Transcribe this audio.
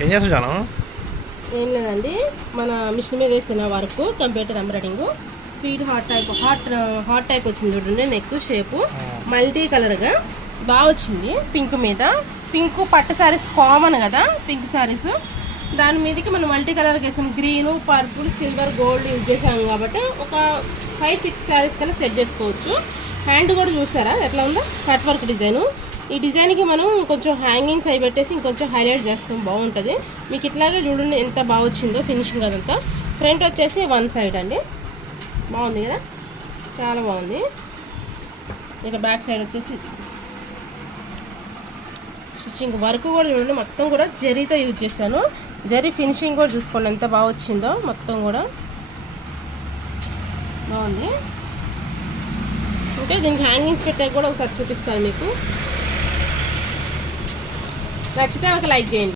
ఏం చేస్తున్నాను? ఏం లేదండి, మన మిషన్ మీద వేసిన work computer embroidering sweet hot type వచ్చింది చూడండి. నెక్ షేపు మల్టీ కలర్గా బాగా వచ్చింది. పింక్ మీద పింక్ పట్టు శారీస్ కామన్ కదా, పింక్ శారీస్ దాని మీదకి మనం మల్టీ కలర్కి వేసాం. Green, purple, silver, gold use చేసాం కాబట్టి ఒక 5-6 శారీస్ కన్నా సెట్ చేసుకోవచ్చు. హ్యాండ్ కూడా చూసారా ఎట్లా ఉందో, కట్ వర్క్ డిజైను. ఈ డిజైన్కి మనం కొంచెం హ్యాంగింగ్స్ అవి పెట్టేసి ఇంకొంచెం హైలైట్ చేస్తాం, బాగుంటుంది. మీకు ఇట్లాగే చూడండి ఎంత బాగా వచ్చిందో ఫినిషింగ్ అదంతా. ఫ్రంట్ వచ్చేసి 1 సైడ్ అండి, బాగుంది కదా, చాలా బాగుంది. ఇక బ్యాక్ సైడ్ వచ్చేసి స్టిచ్చింగ్ వర్క్ కూడా చూడండి, మొత్తం కూడా జరీతో యూజ్ చేశాను. జరీ ఫినిషింగ్ కూడా చూసుకోండి ఎంత బాగా వచ్చిందో, మొత్తం కూడా బాగుంది. ఓకే, దీనికి హ్యాంగింగ్స్ పెట్టాక కూడా ఒకసారి చూపిస్తాను మీకు. నచ్చితే ఒక లైక్ చేయండి.